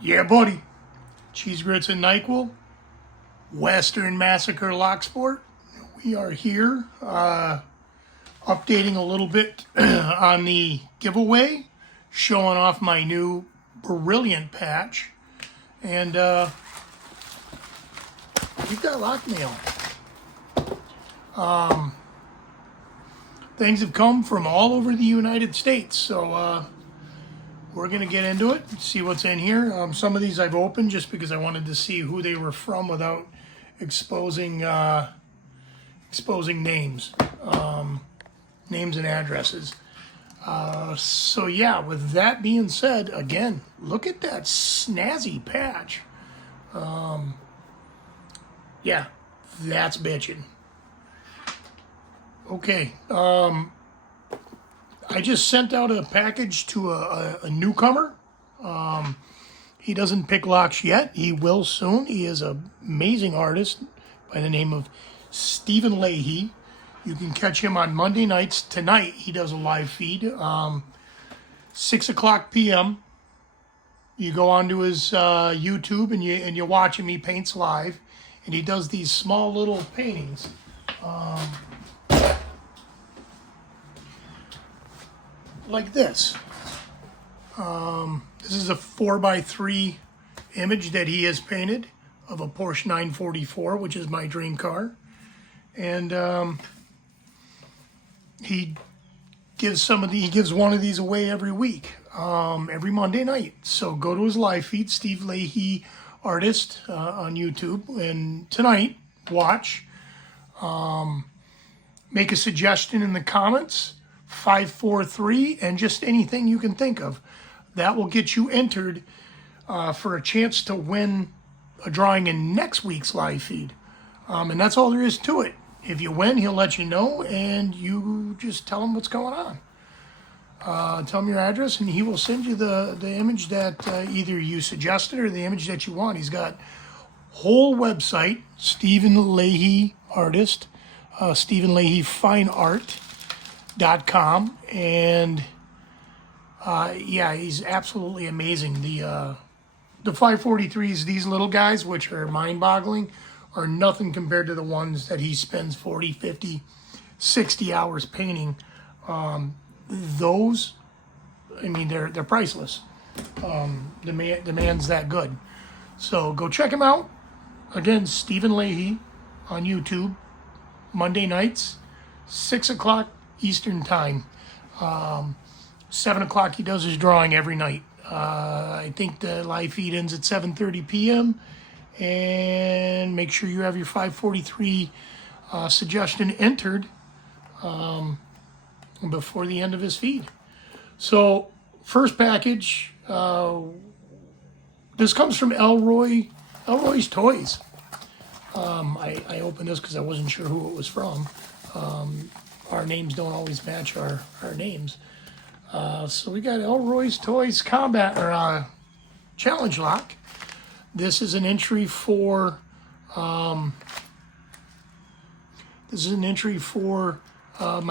Yeah, buddy. Cheese grits and NyQuil. Western Massacre Locksport. We are here updating a little bit on the giveaway, showing off my new Brilliant patch. And we've got lock mail. Things have come from all over the United States, so we're going to get into it, see what's in here. Some of these I've opened just because I wanted to see who they were from without exposing names, names and addresses. So yeah, with that being said, again, look at that snazzy patch. Yeah, that's bitchin'. Okay, I just sent out a package to a newcomer. He doesn't pick locks yet. He will soon. He is an amazing artist by the name of Stephen Leahy. You can catch him on Monday nights. Tonight he does a live feed, 6 o'clock p.m. You go onto his YouTube and you watch him. He paints live, and he does these small little paintings. Like this. This is a 4x3 image that he has painted of a Porsche 944, which is my dream car. And he gives one of these away every week, every Monday night. So go to his live feed, Steve Leahy Artist on YouTube, and tonight watch. Make a suggestion in the comments. 543 and just anything you can think of. That will get you entered for a chance to win a drawing in next week's live feed. And that's all there is to it. If you win, he'll let you know, and you just tell him what's going on. Tell him your address, and he will send you the image that either you suggested or the image that you want. He's got whole website, Stephen Leahy Artist, Stephen Leahy Fine Art.com, and yeah, he's absolutely amazing. The 543s, these little guys, which are mind-boggling, are nothing compared to the ones that he spends 40, 50, 60 hours painting. Those, I mean, they're priceless. The man's that good. So go check him out. Again, Stephen Leahy on YouTube, Monday nights, 6 o'clock Eastern time. 7 o'clock he does his drawing every night. I think the live feed ends at 7:30 p.m. And make sure you have your 543 suggestion entered before the end of his feed. So first package, this comes from Elroy's Toys. I opened this because I wasn't sure who it was from. Our names don't always match our names. So we got Elroy's Toys Combat or Challenge Lock. This is an entry for my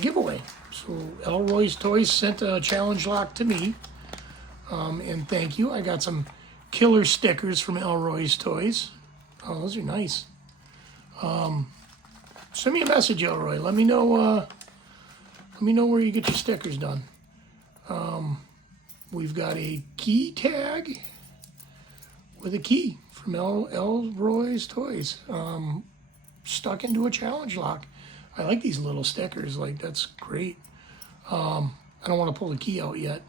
giveaway. So Elroy's Toys sent a challenge lock to me, and thank you. I got some killer stickers from Elroy's Toys. Oh, those are nice. Send me a message, Elroy. Let me know where you get your stickers done. We've got a key tag with a key from Elroy's Toys, stuck into a challenge lock. I like these little stickers. Like, that's great. I don't want to pull the key out yet.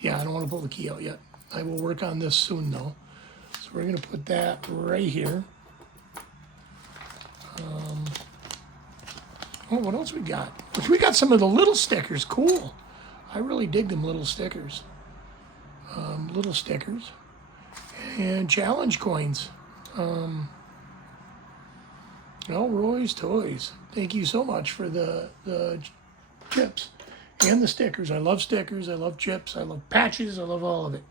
Yeah, I don't want to pull the key out yet. I will work on this soon, though. So we're going to put that right here. Oh, what else we got? We got some of the little stickers. Cool. I really dig them little stickers. Little stickers. And challenge coins. Elroy's Toys. Thank you so much for the chips and the stickers. I love stickers. I love chips. I love patches. I love all of it.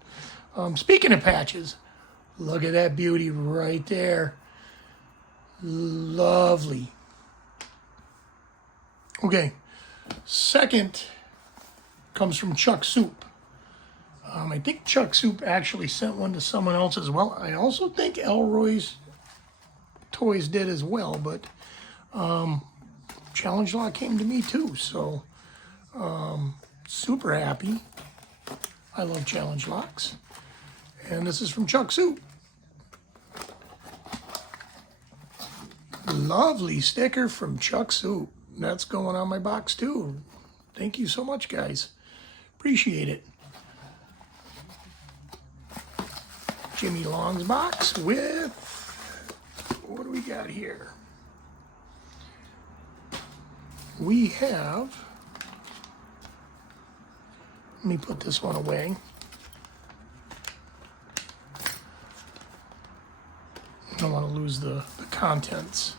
Speaking of patches, look at that beauty right there. Lovely. Okay, second comes from Chuck Soup. I think Chuck Soup actually sent one to someone else as well. I also think ElroyzToys did as well, but Challenge Lock came to me too, so super happy. I love Challenge Locks. And this is from Chuck Soup. Lovely sticker from Chuck Soup. That's going on my box too. Thank you so much, guys. Appreciate it. Jimmy Long's box with, what do we got here? We have, let me put this one away. I don't want to lose the contents.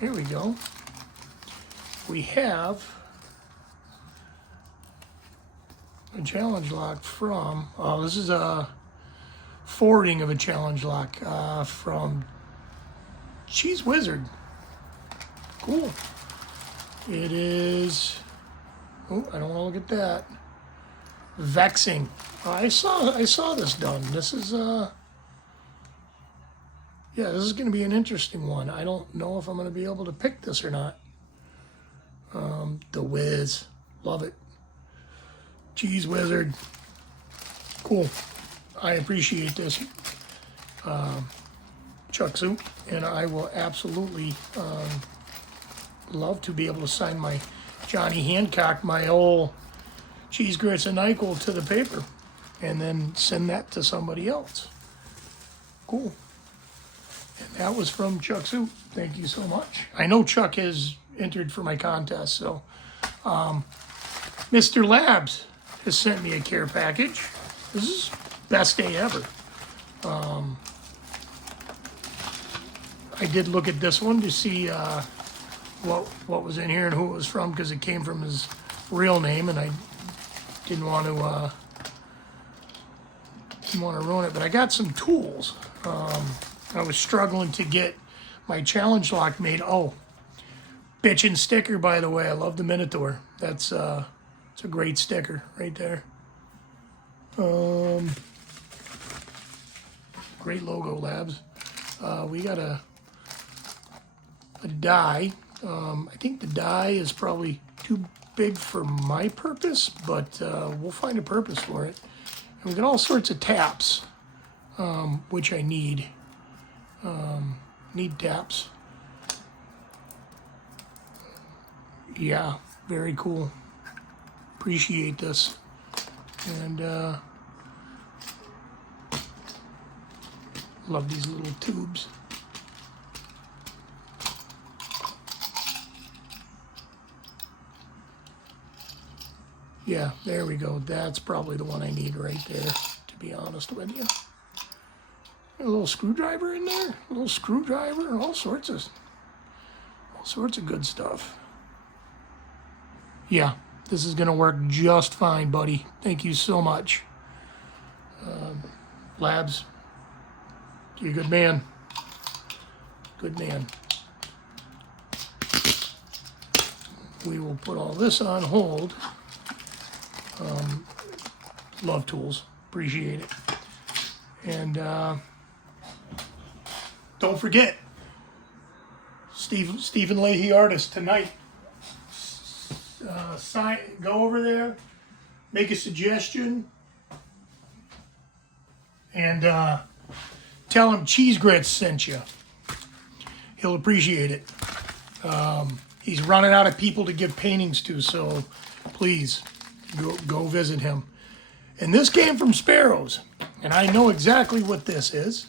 Here we go. We have a challenge lock from, oh, this is a forwarding of a challenge lock from Cheese Wizard. Cool. It is, oh, I don't want to look at that. Vexing. I saw this done. This is yeah, this is going to be an interesting one. I don't know if I'm going to be able to pick this or not. The Wiz. Love it. Cheese Wizard. Cool. I appreciate this. Chuck Soup. And I will absolutely love to be able to sign my Johnny Hancock, my old cheese grits and NyQuil to the paper. And then send that to somebody else. Cool. And that was from Chuck Soup. Thank you so much. I know Chuck has entered for my contest, so Mr. L.A.B.S has sent me a care package. This is best day ever. I did look at this one to see what was in here and who it was from, because it came from his real name, and I didn't want to ruin it. But I got some tools. I was struggling to get my challenge lock made. Oh, bitchin' sticker, by the way. I love the Minotaur. That's it's a great sticker right there. Great logo, L.A.B.S. We got a die. I think the die is probably too big for my purpose, but we'll find a purpose for it. And we got all sorts of taps, which I need. Need taps. Yeah, very cool. Appreciate this. And love these little tubes. Yeah, there we go. That's probably the one I need right there, to be honest with you. A little screwdriver in there, a little screwdriver, all sorts of good stuff. Yeah, this is gonna work just fine, buddy. Thank you so much. L.A.B.S, you're a good man. Good man. We will put all this on hold. Love tools, appreciate it. And don't forget, Stephen Leahy artist tonight. Go over there, make a suggestion, and tell him Cheese Grits sent you. He'll appreciate it. He's running out of people to give paintings to, so please go visit him. And this came from Sparrows, and I know exactly what this is.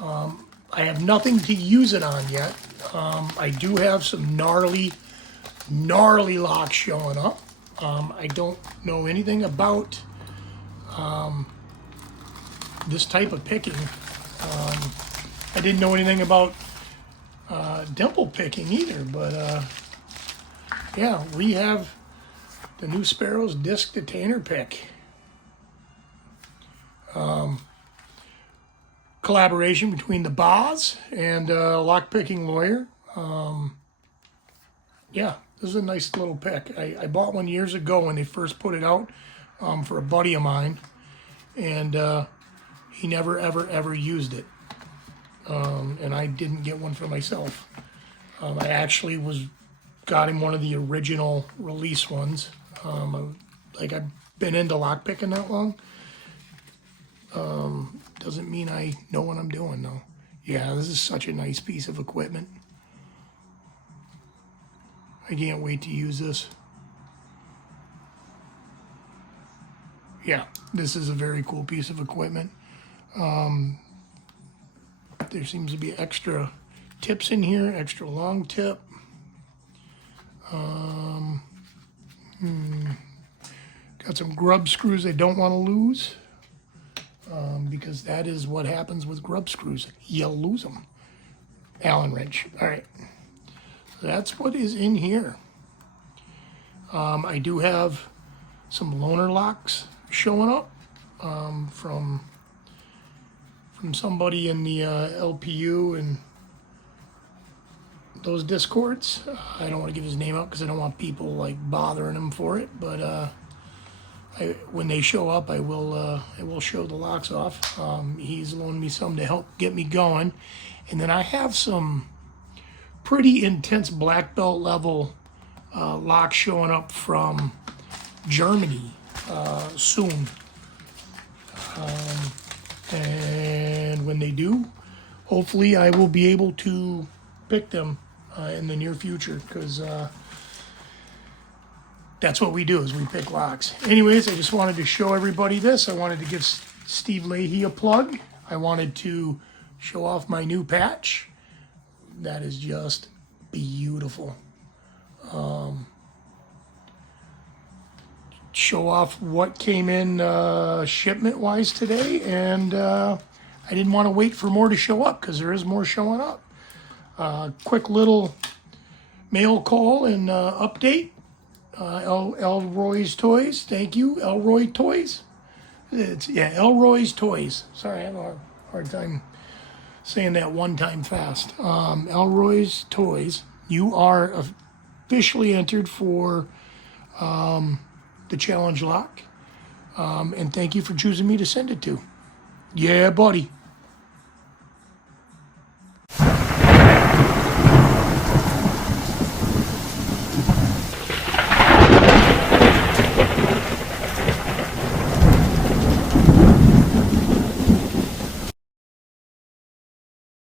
I have nothing to use it on yet. I do have some gnarly locks showing up. I don't know anything about this type of picking. I didn't know anything about dimple picking either, but yeah, we have the new Sparrows disc detainer pick. Collaboration between the L.A.B.S and Lockpicking Lawyer. Yeah, this is a nice little pick. I bought one years ago when they first put it out. for a buddy of mine, and he never, ever used it. And I didn't get one for myself. I actually got him one of the original release ones. Like, I've been into lockpicking that long. Doesn't mean I know what I'm doing, though. Yeah, this is such a nice piece of equipment. I can't wait to use this. Yeah, this is a very cool piece of equipment. There seems to be extra tips in here, extra long tip. Got some grub screws I don't want to lose, because that is what happens with grub screws. You'll lose them. Allen wrench. All right. So that's what is in here. I do have some loaner locks showing up from somebody in the LPU and those discords. I don't want to give his name out because I don't want people like bothering him for it, but when they show up, I will show the locks off. He's loaned me some to help get me going, and then I have some pretty intense black belt level locks showing up from Germany soon. And when they do, hopefully I will be able to pick them in the near future, because that's what we do, is we pick locks. Anyways, I just wanted to show everybody this. I wanted to give Steve Leahy a plug. I wanted to show off my new patch. That is just beautiful. Show off what came in shipment wise today, and I didn't want to wait for more to show up because there is more showing up. Quick little mail call and update. ElroyzToys, thank you. ElroyzToys. ElroyzToys. Sorry, I have a hard time saying that one time fast. ElroyzToys, you are officially entered for the challenge lock, and thank you for choosing me to send it to. Yeah, buddy.